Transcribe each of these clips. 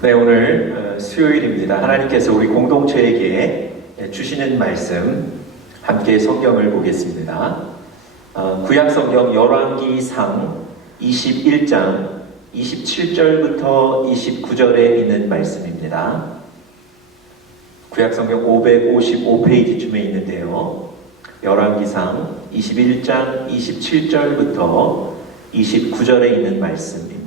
네, 오늘 수요일입니다. 하나님께서 우리 공동체에게 주시는 말씀, 함께 성경을 보겠습니다. 구약 성경 열왕기상 21장 27절부터 29절에 있는 말씀입니다. 구약 성경 555페이지쯤에 있는데요. 열왕기상 21장 27절부터 29절에 있는 말씀입니다.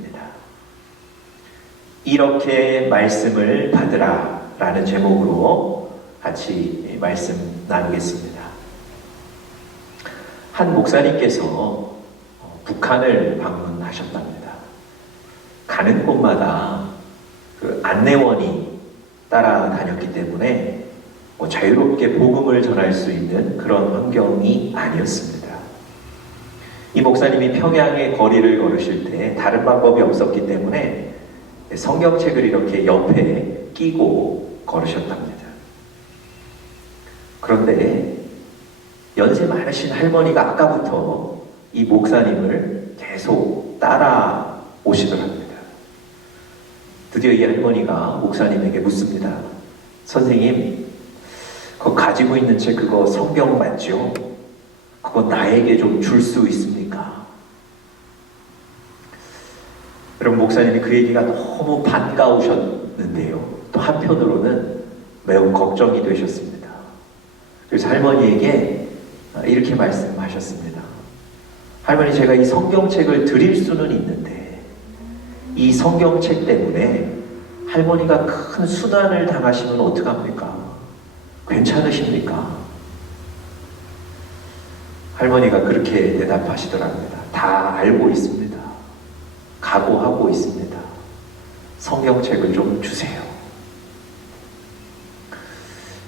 이렇게 말씀을 받으라 라는 제목으로 같이 말씀 나누겠습니다. 한 목사님께서 북한을 방문하셨답니다. 가는 곳마다 그 안내원이 따라다녔기 때문에 자유롭게 복음을 전할 수 있는 그런 환경이 아니었습니다. 이 목사님이 평양의 거리를 걸으실 때 다른 방법이 없었기 때문에 성경책을 이렇게 옆에 끼고 걸으셨답니다. 그런데 연세 많으신 할머니가 아까부터 이 목사님을 계속 따라오시더랍니다. 드디어 이 할머니가 목사님에게 묻습니다. 선생님, 그거 가지고 있는 책 그거 성경 맞죠? 그거 나에게 좀 줄 수 있습니까? 여러분, 목사님이 그 얘기가 너무 반가우셨는데요. 또 한편으로는 매우 걱정이 되셨습니다. 그래서 할머니에게 이렇게 말씀하셨습니다. 할머니, 제가 이 성경책을 드릴 수는 있는데 이 성경책 때문에 할머니가 큰 수난을 당하시면 어떡합니까? 괜찮으십니까? 할머니가 그렇게 대답하시더랍니다. 다 알고 있습니다. 각오하고 있습니다. 성경책을 좀 주세요.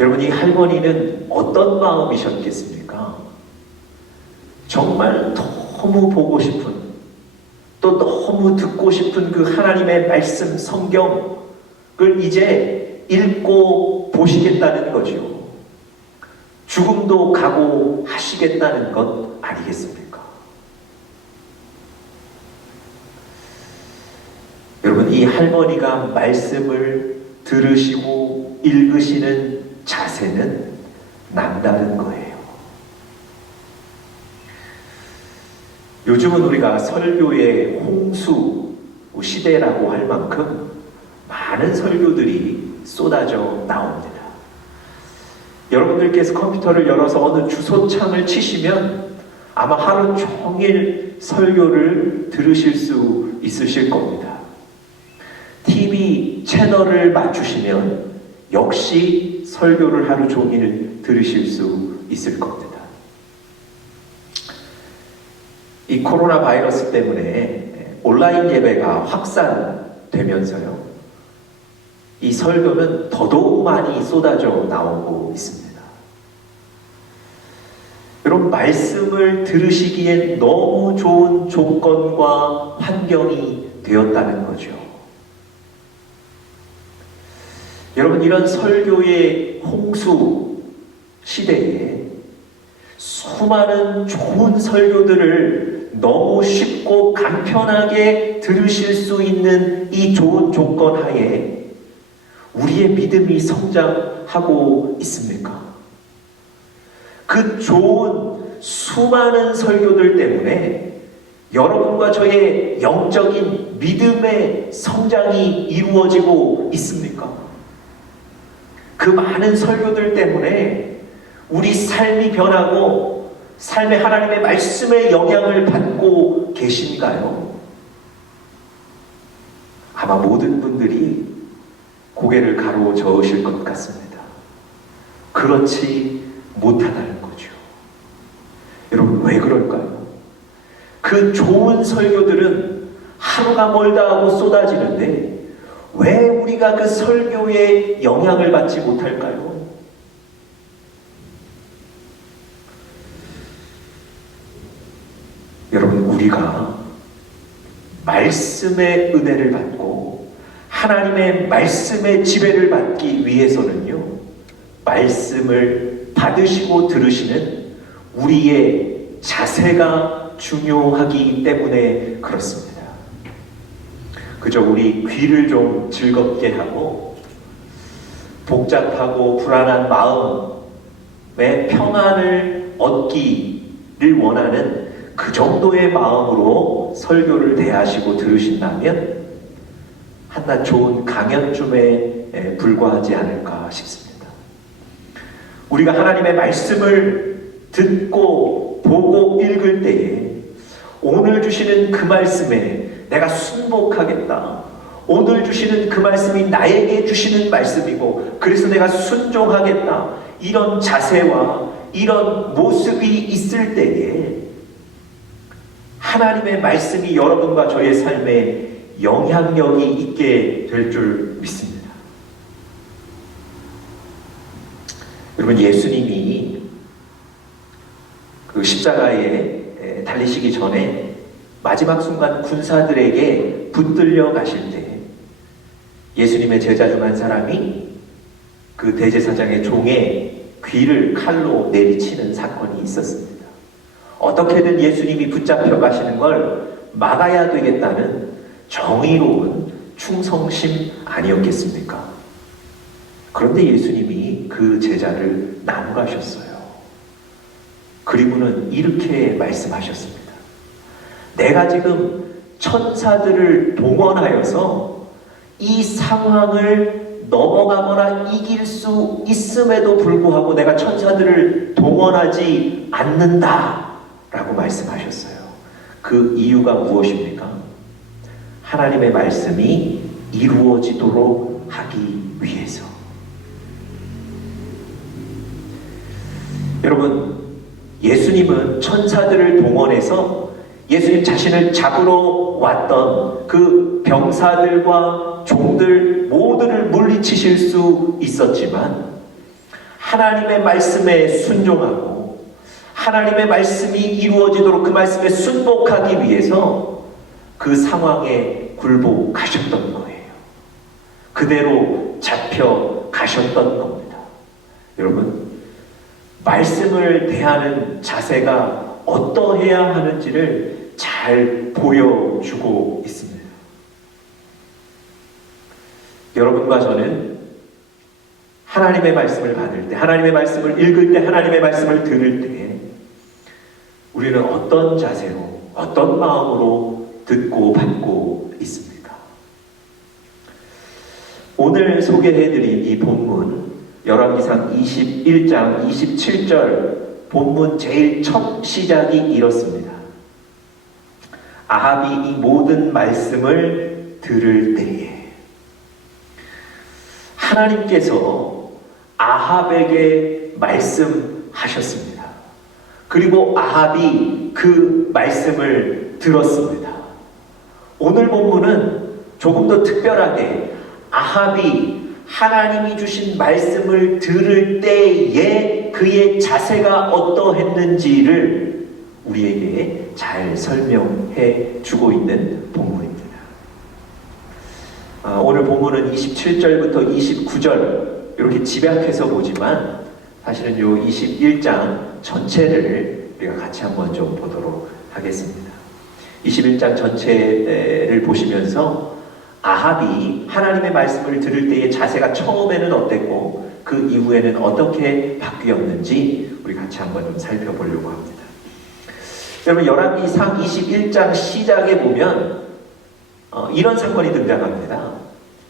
여러분, 이 할머니는 어떤 마음이셨겠습니까? 정말 너무 보고 싶은, 또 너무 듣고 싶은 그 하나님의 말씀, 성경을 이제 읽고 보시겠다는 거죠. 죽음도 각오하시겠다는 것 아니겠습니까? 여러분, 이 할머니가 말씀을 들으시고 읽으시는 자세는 남다른 거예요. 요즘은 우리가 설교의 홍수 시대라고 할 만큼 많은 설교들이 쏟아져 나옵니다. 여러분들께서 컴퓨터를 열어서 어느 주소창을 치시면 아마 하루 종일 설교를 들으실 수 있으실 겁니다. TV 채널을 맞추시면 역시 설교를 하루 종일 들으실 수 있을 겁니다. 이 코로나 바이러스 때문에 온라인 예배가 확산되면서요, 이 설교는 더더욱 많이 쏟아져 나오고 있습니다. 여러분, 말씀을 들으시기엔 너무 좋은 조건과 환경이 되었다는 거죠. 여러분, 이런 설교의 홍수 시대에 수많은 좋은 설교들을 너무 쉽고 간편하게 들으실 수 있는 이 좋은 조건 하에 우리의 믿음이 성장하고 있습니까? 그 좋은 수많은 설교들 때문에 여러분과 저의 영적인 믿음의 성장이 이루어지고 있습니까? 그 많은 설교들 때문에 우리 삶이 변하고 삶의 하나님의 말씀의 영향을 받고 계신가요? 아마 모든 분들이 고개를 가로저으실 것 같습니다. 그렇지 못하다는 거죠. 여러분, 왜 그럴까요? 그 좋은 설교들은 하루가 멀다 하고 쏟아지는데 왜 우리가 그 설교에 영향을 받지 못할까요? 여러분, 우리가 말씀의 은혜를 받고 하나님의 말씀의 지배를 받기 위해서는요, 말씀을 받으시고 들으시는 우리의 자세가 중요하기 때문에 그렇습니다. 그저 우리 귀를 좀 즐겁게 하고 복잡하고 불안한 마음의 평안을 얻기를 원하는 그 정도의 마음으로 설교를 대하시고 들으신다면 한낱 좋은 강연쯤에 불과하지 않을까 싶습니다. 우리가 하나님의 말씀을 듣고 보고 읽을 때에 오늘 주시는 그 말씀에 내가 순복하겠다. 오늘 주시는 그 말씀이 나에게 주시는 말씀이고 그래서 내가 순종하겠다. 이런 자세와 이런 모습이 있을 때에 하나님의 말씀이 여러분과 저의 삶에 영향력이 있게 될 줄 믿습니다. 여러분, 예수님이 그 십자가에 달리시기 전에 마지막 순간 군사들에게 붙들려 가실 때 예수님의 제자 중 한 사람이 그 대제사장의 종의 귀를 칼로 내리치는 사건이 있었습니다. 어떻게든 예수님이 붙잡혀 가시는 걸 막아야 되겠다는 정의로운 충성심 아니었겠습니까? 그런데 예수님이 그 제자를 나무라셨어요. 그리고는 이렇게 말씀하셨습니다. 내가 지금 천사들을 동원하여서 이 상황을 넘어가거나 이길 수 있음에도 불구하고 내가 천사들을 동원하지 않는다 라고 말씀하셨어요. 그 이유가 무엇입니까? 하나님의 말씀이 이루어지도록 하기 위해서. 여러분, 예수님은 천사들을 동원해서 예수님 자신을 잡으러 왔던 그 병사들과 종들 모두를 물리치실 수 있었지만 하나님의 말씀에 순종하고 하나님의 말씀이 이루어지도록 그 말씀에 순복하기 위해서 그 상황에 굴복하셨던 거예요. 그대로 잡혀가셨던 겁니다. 여러분, 말씀을 대하는 자세가 어떠해야 하는지를 잘 보여주고 있습니다. 여러분과 저는 하나님의 말씀을 받을 때, 하나님의 말씀을 읽을 때, 하나님의 말씀을 들을 때 우리는 어떤 자세로, 어떤 마음으로 듣고 받고 있습니까? 오늘 소개해드린 이 본문 열왕기상 21장 27절 본문 제일 첫 시작이 이렇습니다. 아합이 이 모든 말씀을 들을 때에 하나님께서 아합에게 말씀하셨습니다. 그리고 아합이 그 말씀을 들었습니다. 오늘 본문은 조금 더 특별하게 아합이 하나님이 주신 말씀을 들을 때에 그의 자세가 어떠했는지를 우리에게 잘 설명해 주고 있는 본문입니다. 오늘 본문은 27절부터 29절 이렇게 집약해서 보지만 사실은 이 21장 전체를 우리가 같이 한번 좀 보도록 하겠습니다. 21장 전체를 보시면서 아합이 하나님의 말씀을 들을 때의 자세가 처음에는 어땠고 그 이후에는 어떻게 바뀌었는지 우리 같이 한번 좀 살펴보려고 합니다. 여러분, 열왕기상 21장 시작에 보면 이런 사건이 등장합니다.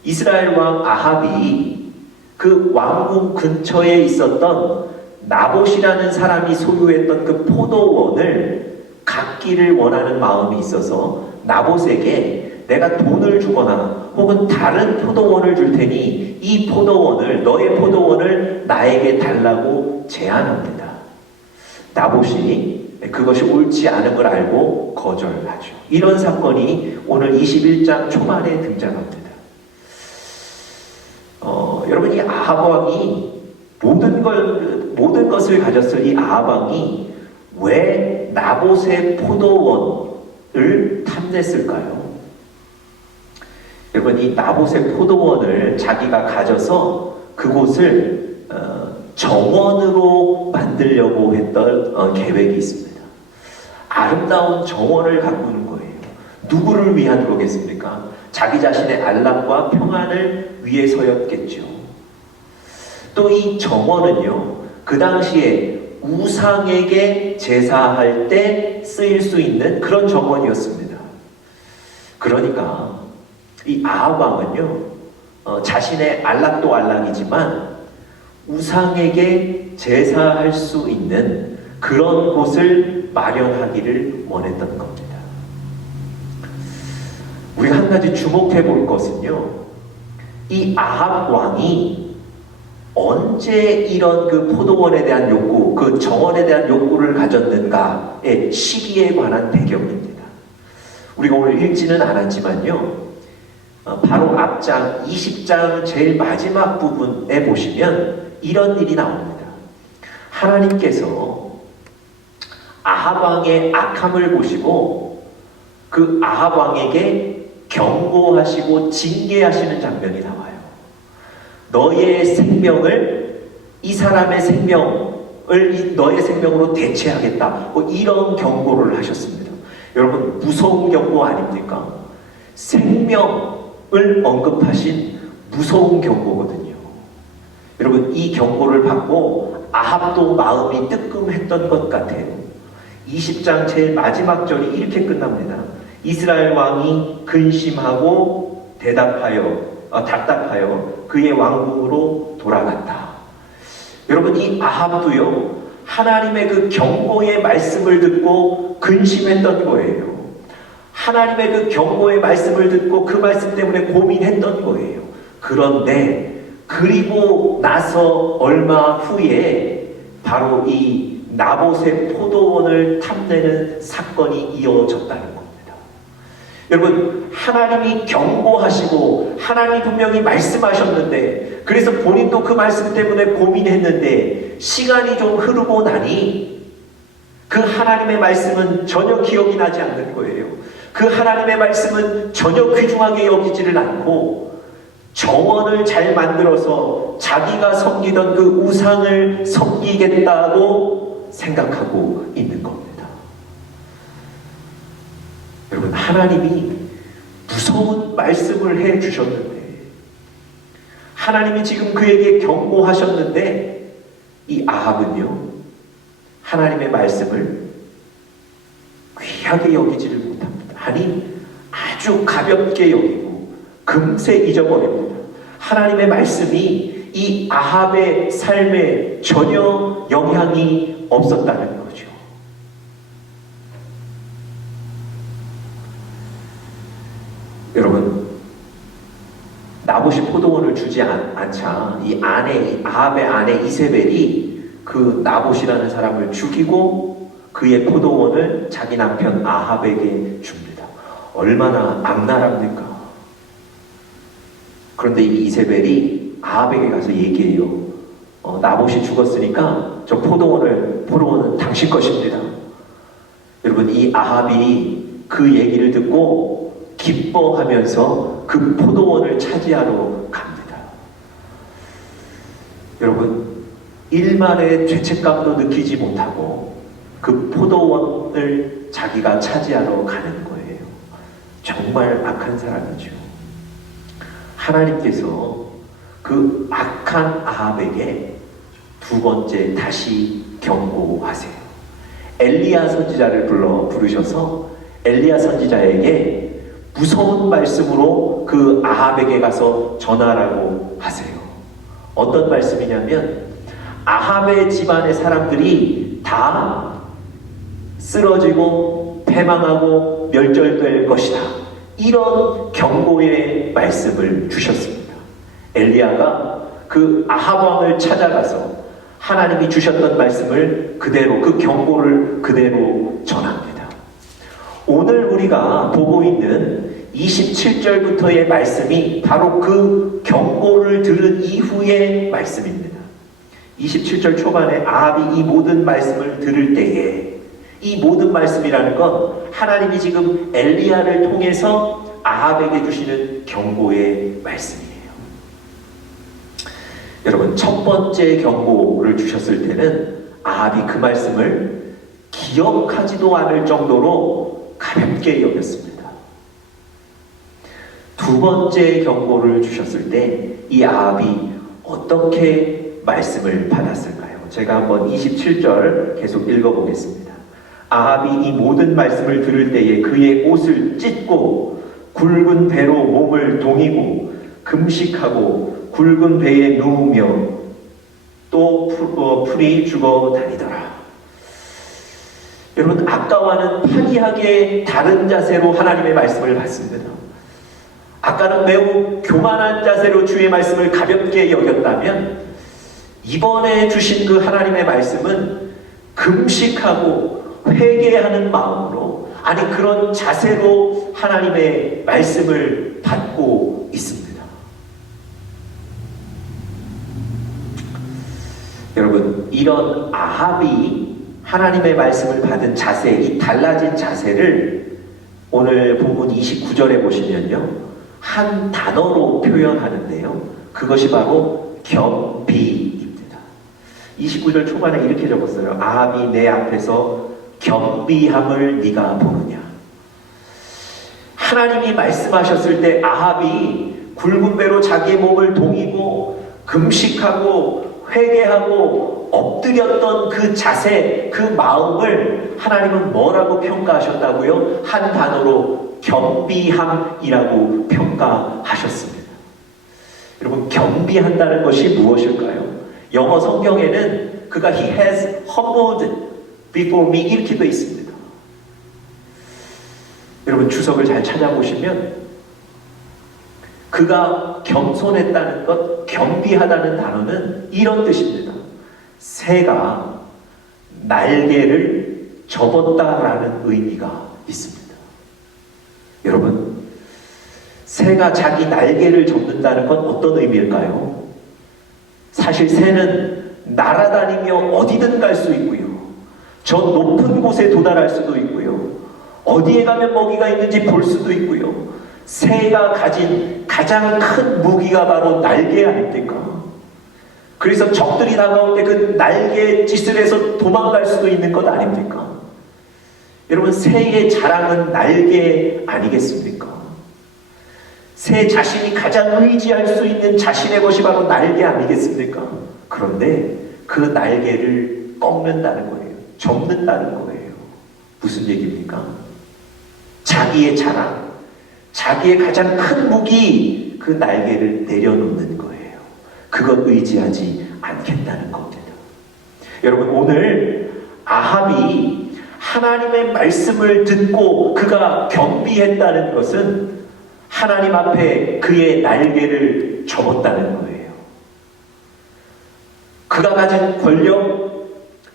이스라엘 왕 아합이 그 왕궁 근처에 있었던 나봇이라는 사람이 소유했던 그 포도원을 갖기를 원하는 마음이 있어서 나봇에게 내가 돈을 주거나 혹은 다른 포도원을 줄 테니 이 포도원을, 너의 포도원을 나에게 달라고 제안합니다. 나봇이 그것이 옳지 않은 걸 알고 거절하죠. 이런 사건이 오늘 21장 초반에 등장합니다. 여러분, 이 아합 왕이 모든 것을 가졌을 이 아합 왕이 왜 나봇의 포도원을 탐냈을까요? 여러분, 이 나봇의 포도원을 자기가 가져서 그곳을 정원으로 만들려고 했던 계획이 있습니다. 아름다운 정원을 가꾸는 거예요. 누구를 위한 거겠습니까? 자기 자신의 안락과 평안을 위해서였겠죠. 또 이 정언은요, 그 당시에 우상에게 제사할 때 쓰일 수 있는 그런 정언이었습니다. 그러니까 이 아합 왕은요, 자신의 안락도 안락이지만 우상에게 제사할 수 있는 그런 곳을 마련하기를 원했던 겁니다. 우리가 한 가지 주목해 볼 것은요, 이 아합 왕이 언제 이런 그 포도원에 대한 욕구, 그 정원에 대한 욕구를 가졌는가의 시기에 관한 배경입니다. 우리가 오늘 읽지는 않았지만요, 바로 앞장 20장 제일 마지막 부분에 보시면 이런 일이 나옵니다. 하나님께서 아합 왕의 악함을 보시고 그 아합 왕에게 경고하시고 징계하시는 장면이 나와요. 너의 생명을, 이 사람의 생명을 너의 생명으로 대체하겠다, 뭐 이런 경고를 하셨습니다. 여러분, 무서운 경고 아닙니까? 생명을 언급하신 무서운 경고거든요. 여러분, 이 경고를 받고 아합도 마음이 뜨끔했던 것 같아요. 20장 제일 마지막 절이 이렇게 끝납니다. 이스라엘 왕이 근심하고 답답하여 그의 왕궁으로 돌아갔다. 여러분, 이 아합도요, 하나님의 그 경고의 말씀을 듣고 근심했던 거예요. 하나님의 그 경고의 말씀을 듣고 그 말씀 때문에 고민했던 거예요. 그런데 그리고 나서 얼마 후에 바로 이 나봇의 포도원을 탐내는 사건이 이어졌다는 겁니다. 여러분, 하나님이 경고하시고 하나님이 분명히 말씀하셨는데, 그래서 본인도 그 말씀 때문에 고민했는데 시간이 좀 흐르고 나니 그 하나님의 말씀은 전혀 기억이 나지 않는 거예요. 그 하나님의 말씀은 전혀 귀중하게 여기지를 않고 정원을 잘 만들어서 자기가 섬기던 그 우상을 섬기겠다고 생각하고 있는 겁니다. 여러분, 하나님이 무서운 말씀을 해주셨는데, 하나님이 지금 그에게 경고하셨는데, 이 아합은요, 하나님의 말씀을 귀하게 여기지를 못합니다. 아니, 아주 가볍게 여기고 금세 잊어버립니다. 하나님의 말씀이 이 아합의 삶에 전혀 영향이 없었다는 거죠. 여러분, 나봇이 포도원을 주지 않자 이 아합의 아내 이세벨이 그 나봇이라는 사람을 죽이고 그의 포도원을 자기 남편 아합에게 줍니다. 얼마나 악랄합니까? 그런데 이 이세벨이 아합에게 가서 얘기해요. 나봇이 죽었으니까 저 포도원은 당신 것입니다. 여러분, 이 아합이 그 얘기를 듣고 기뻐하면서 그 포도원을 차지하러 갑니다. 여러분, 일말의 죄책감도 느끼지 못하고 그 포도원을 자기가 차지하러 가는 거예요. 정말 악한 사람이죠. 하나님께서 그 악한 아합에게 두 번째 다시 경고하세요. 엘리야 선지자를 부르셔서 엘리야 선지자에게 무서운 말씀으로 그 아합에게 가서 전하라고 하세요. 어떤 말씀이냐면, 아합의 집안의 사람들이 다 쓰러지고 패망하고 멸절될 것이다. 이런 경고의 말씀을 주셨습니다. 엘리야가 그 아합 왕을 찾아가서 하나님이 주셨던 말씀을 그대로, 그 경고를 그대로 전합니다. 오늘 우리가 보고 있는 27절부터의 말씀이 바로 그 경고를 들은 이후의 말씀입니다. 27절 초반에 아합이 이 모든 말씀을 들을 때에, 이 모든 말씀이라는 건 하나님이 지금 엘리야를 통해서 아합에게 주시는 경고의 말씀이에요. 여러분, 첫 번째 경고를 주셨을 때는 아합이 그 말씀을 기억하지도 않을 정도로 가볍게 여겼습니다. 두 번째 경고를 주셨을 때 이 아합이 어떻게 말씀을 받았을까요? 제가 한번 27절 계속 읽어보겠습니다. 아합이 이 모든 말씀을 들을 때에 그의 옷을 찢고 굵은 배로 몸을 동이고 금식하고 굵은 배에 누우며 또 풀이 죽어 다니더라. 여러분, 아까와는 판이하게 다른 자세로 하나님의 말씀을 받습니다. 아까는 매우 교만한 자세로 주의 말씀을 가볍게 여겼다면 이번에 주신 그 하나님의 말씀은 금식하고 회개하는 마음으로, 아니 그런 자세로 하나님의 말씀을 받고 있습니다. 여러분, 이런 아합이 하나님의 말씀을 받은 자세, 이 달라진 자세를 오늘 본문 29절에 보시면요, 한 단어로 표현하는데요, 그것이 바로 겸비입니다. 29절 초반에 이렇게 적었어요. 아합이 내 앞에서 겸비함을 네가 보느냐. 하나님이 말씀하셨을 때 아합이 굵은 배로 자기의 몸을 동이고 금식하고 회개하고 엎드렸던 그 자세, 그 마음을 하나님은 뭐라고 평가하셨다고요? 한 단어로 겸비함이라고 평가하셨습니다. 여러분, 겸비한다는 것이 무엇일까요? 영어 성경에는 그가 He has humbled before me 이렇게 되어 있습니다. 여러분, 주석을 잘 찾아보시면 그가 겸손했다는 것, 겸비하다는 단어는 이런 뜻입니다. 새가 날개를 접었다라는 의미가 있습니다. 여러분, 새가 자기 날개를 접는다는 건 어떤 의미일까요? 사실 새는 날아다니며 어디든 갈 수 있고요, 저 높은 곳에 도달할 수도 있고요, 어디에 가면 먹이가 있는지 볼 수도 있고요. 새가 가진 가장 큰 무기가 바로 날개 아닙니까? 그래서 적들이 다가올 때 그 날개 짓을 해서 도망갈 수도 있는 것 아닙니까? 여러분, 새의 자랑은 날개 아니겠습니까? 새 자신이 가장 의지할 수 있는 자신의 것이 바로 날개 아니겠습니까? 그런데 그 날개를 꺾는다는 거예요. 접는다는 거예요. 무슨 얘기입니까? 자기의 자랑, 자기의 가장 큰 무기, 그 날개를 내려놓는 거예요. 그것 의지하지 않겠다는 겁니다. 여러분, 오늘 아합이 하나님의 말씀을 듣고 그가 겸비했다는 것은 하나님 앞에 그의 날개를 접었다는 거예요. 그가 가진 권력,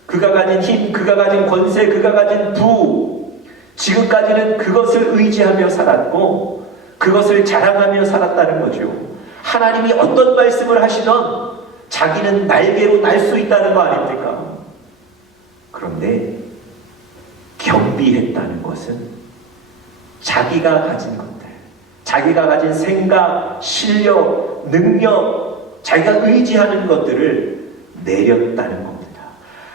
그가 가진 힘, 그가 가진 권세, 그가 가진 부, 지금까지는 그것을 의지하며 살았고 그것을 자랑하며 살았다는 거죠. 하나님이 어떤 말씀을 하시던 자기는 날개로 날 수 있다는 거 아닙니까? 그런데 겸비했다는 것은 자기가 가진 것들, 자기가 가진 생각, 실력, 능력, 자기가 의지하는 것들을 내렸다는 겁니다.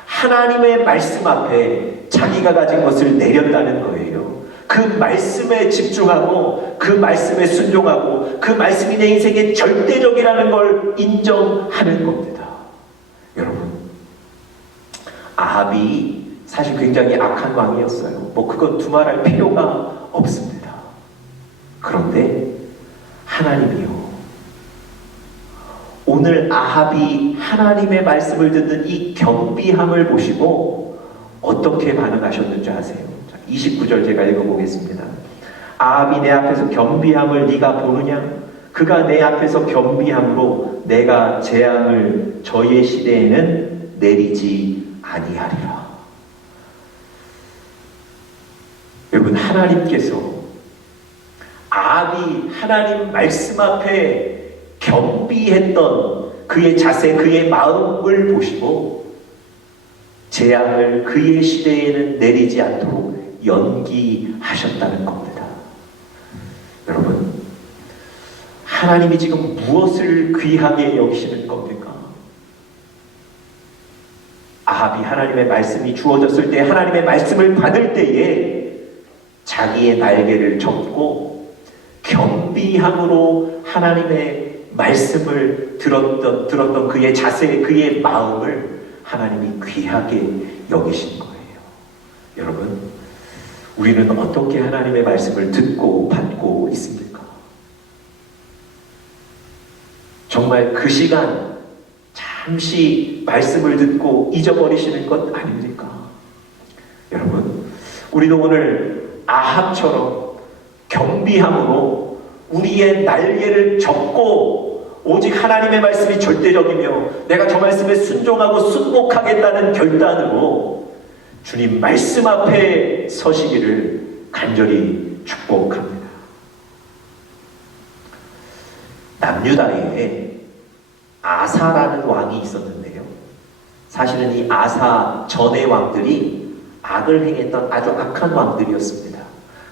하나님의 말씀 앞에 자기가 가진 것을 내렸다는 거예요. 그 말씀에 집중하고 그 말씀에 순종하고 그 말씀이 내 인생의 절대적이라는 걸 인정하는 겁니다. 여러분, 아합이 사실 굉장히 악한 왕이었어요. 그건 두말할 필요가 없습니다. 그런데 하나님이요, 오늘 아합이 하나님의 말씀을 듣는 이 겸비함을 보시고 어떻게 반응하셨는지 아세요? 29절 제가 읽어보겠습니다. 아합이 내 앞에서 겸비함을 네가 보느냐? 그가 내 앞에서 겸비함으로 내가 재앙을 저의 시대에는 내리지 아니하리라. 여러분, 하나님께서 아합이 하나님 말씀 앞에 겸비했던 그의 자세, 그의 마음을 보시고 재앙을 그의 시대에는 내리지 않도록 연기하셨다는 겁니다. 여러분, 하나님이 지금 무엇을 귀하게 여기시는 겁니까? 아합이 하나님의 말씀이 주어졌을 때, 하나님의 말씀을 받을 때에 자기의 날개를 접고 겸비 경비함으로 하나님의 말씀을 들었던 그의 자세, 그의 마음을 하나님이 귀하게 여기신 거예요. 여러분, 우리는 어떻게 하나님의 말씀을 듣고 받고 있습니까? 정말 그 시간 잠시 말씀을 듣고 잊어버리시는 것 아닙니까? 여러분, 우리도 오늘 아합처럼 경비함으로 우리의 날개를 접고 오직 하나님의 말씀이 절대적이며 내가 저 말씀에 순종하고 순복하겠다는 결단으로 주님 말씀 앞에 서시기를 간절히 축복합니다. 남유다에 아사라는 왕이 있었는데요. 사실은 이 아사 전의 왕들이 악을 행했던 아주 악한 왕들이었습니다.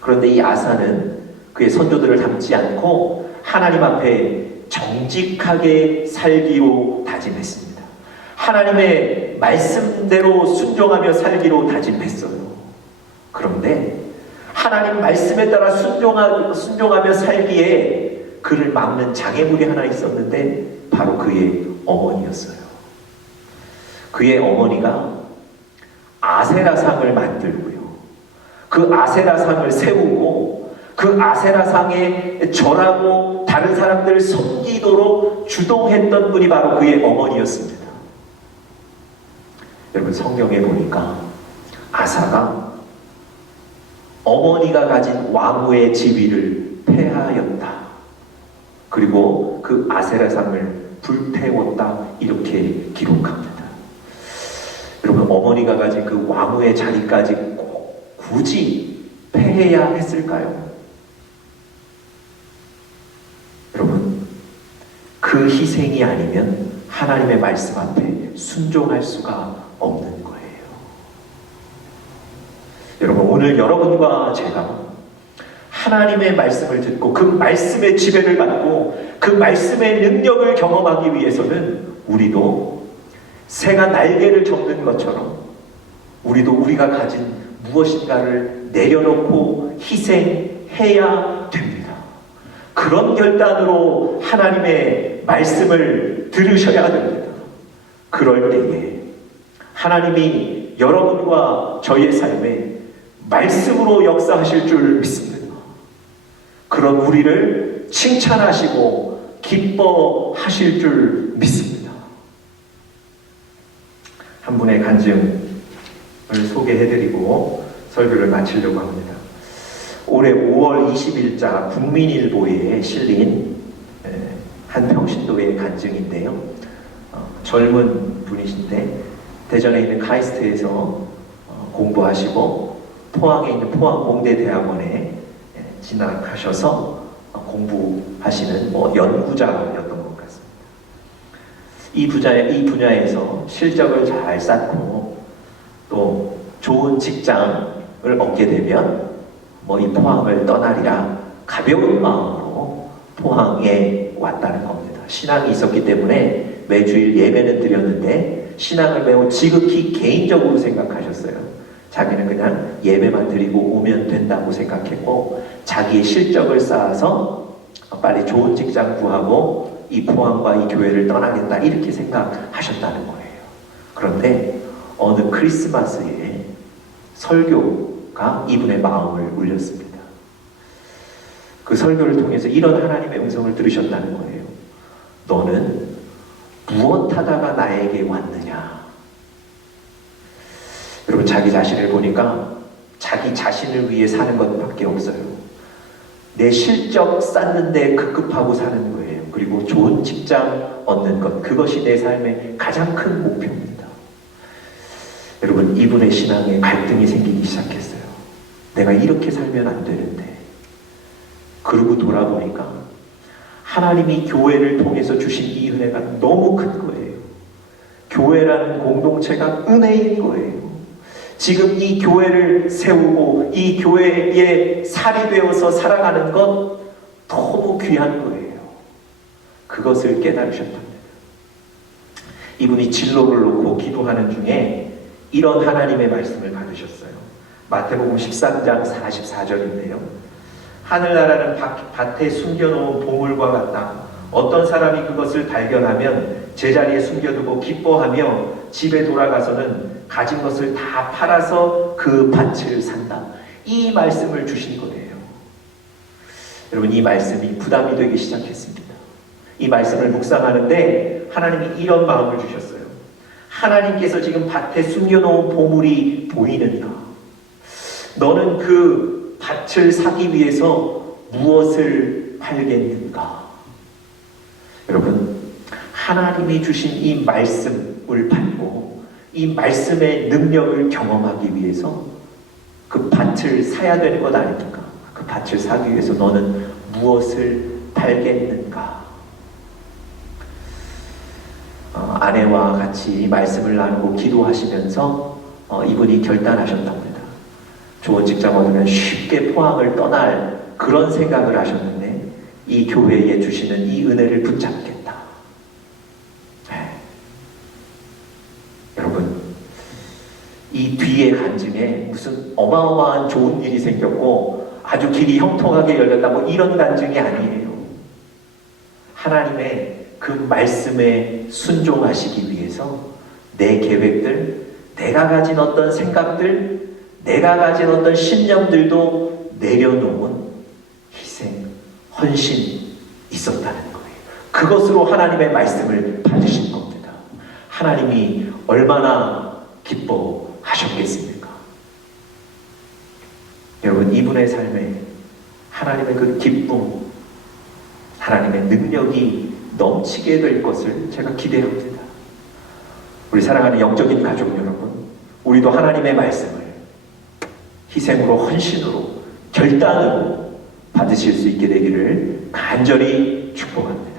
그런데 이 아사는 그의 선조들을 닮지 않고 하나님 앞에 정직하게 살기로 다짐했습니다. 하나님의 말씀대로 순종하며 살기로 다짐했어요. 그런데 하나님 말씀에 따라 순종하며 살기에 그를 막는 장애물이 하나 있었는데 바로 그의 어머니였어요. 그의 어머니가 아세라상을 만들고요. 그 아세라상을 세우고 그 아세라상에 절하고 다른 사람들을 섬기도록 주동했던 분이 바로 그의 어머니였습니다. 여러분, 성경에 보니까 아사가 어머니가 가진 왕후의 지위를 폐하였다. 그리고 그 아세라상을 불태웠다. 이렇게 기록합니다. 여러분, 어머니가 가진 그 왕후의 자리까지 꼭 굳이 폐해야 했을까요? 여러분, 그 희생이 아니면 하나님의 말씀 앞에 순종할 수가 없는 거예요. 여러분, 오늘 여러분과 제가 하나님의 말씀을 듣고 그 말씀의 지배를 받고 그 말씀의 능력을 경험하기 위해서는 우리도 새가 날개를 접는 것처럼 우리도 우리가 가진 무엇인가를 내려놓고 희생해야 됩니다. 그런 결단으로 하나님의 말씀을 들으셔야 됩니다. 그럴 때에 하나님이 여러분과 저희의 삶에 말씀으로 역사하실 줄 믿습니다. 그런 우리를 칭찬하시고 기뻐하실 줄 믿습니다. 한 분의 간증을 소개해드리고 설교를 마치려고 합니다. 올해 5월 20일자 국민일보에 실린 한 평신도의 간증인데요. 젊은 분이신데 대전에 있는 카이스트에서 공부하시고 포항에 있는 포항공대대학원에 진학하셔서 공부하시는 연구자였던 것 같습니다. 이 분야에서 실적을 잘 쌓고 또 좋은 직장을 얻게 되면 이 포항을 떠나리라 가벼운 마음으로 포항에 왔다는 겁니다. 신앙이 있었기 때문에 매주일 예배는 드렸는데 신앙을 매우 지극히 개인적으로 생각하셨어요. 자기는 그냥 예배만 드리고 오면 된다고 생각했고 자기의 실적을 쌓아서 빨리 좋은 직장 구하고 이 포항과 이 교회를 떠나겠다 이렇게 생각하셨다는 거예요. 그런데 어느 크리스마스에 설교가 이분의 마음을 울렸습니다. 그 설교를 통해서 이런 하나님의 음성을 들으셨다는 거예요. 너는 무엇하다가 나에게 왔느냐? 여러분, 자기 자신을 보니까 자기 자신을 위해 사는 것밖에 없어요. 내 실적 쌓는데 급급하고 사는 거예요. 그리고 좋은 직장 얻는 것, 그것이 내 삶의 가장 큰 목표입니다. 여러분, 이분의 신앙에 갈등이 생기기 시작했어요. 내가 이렇게 살면 안 되는데. 그러고 돌아보니까 하나님이 교회를 통해서 주신 이 은혜가 너무 큰 거예요. 교회라는 공동체가 은혜인 거예요. 지금 이 교회를 세우고 이 교회에 살이 되어서 살아가는 것 너무 귀한 거예요. 그것을 깨달으셨답니다. 이분이 진로를 놓고 기도하는 중에 이런 하나님의 말씀을 받으셨어요. 마태복음 13장 44절인데요. 하늘나라는 밭에 숨겨놓은 보물과 같다. 어떤 사람이 그것을 발견하면 제자리에 숨겨두고 기뻐하며 집에 돌아가서는 가진 것을 다 팔아서 그 밭을 산다. 이 말씀을 주신 거예요. 여러분, 이 말씀이 부담이 되기 시작했습니다. 이 말씀을 묵상하는데 하나님이 이런 마음을 주셨어요. 하나님께서 지금 밭에 숨겨놓은 보물이 보이느냐? 너는 그 밭을 사기 위해서 무엇을 팔겠는가? 여러분, 하나님이 주신 이 말씀을 받고 이 말씀의 능력을 경험하기 위해서 그 밭을 사야 되는 것 아닙니까? 그 밭을 사기 위해서 너는 무엇을 팔겠는가? 아내와 같이 말씀을 나누고 기도하시면서 이분이 결단하셨답니다. 좋은 직장 얻으면 쉽게 포항을 떠날 그런 생각을 하셨는데 이 교회에 주시는 이 은혜를 붙잡겠다. 네. 여러분, 이 뒤에 간증에 무슨 어마어마한 좋은 일이 생겼고 아주 길이 형통하게 열렸다 뭐 이런 간증이 아니에요. 하나님의 그 말씀에 순종하시기 위해서 내 계획들, 내가 가진 어떤 생각들, 내가 가진 어떤 신념들도 내려놓은 희생, 헌신이 있었다는 거예요. 그것으로 하나님의 말씀을 받으신 겁니다. 하나님이 얼마나 기뻐하셨겠습니까? 여러분, 이분의 삶에 하나님의 그 기쁨, 하나님의 능력이 넘치게 될 것을 제가 기대합니다. 우리 사랑하는 영적인 가족 여러분, 우리도 하나님의 말씀을 희생으로, 헌신으로, 결단으로 받으실 수 있게 되기를 간절히 축복합니다.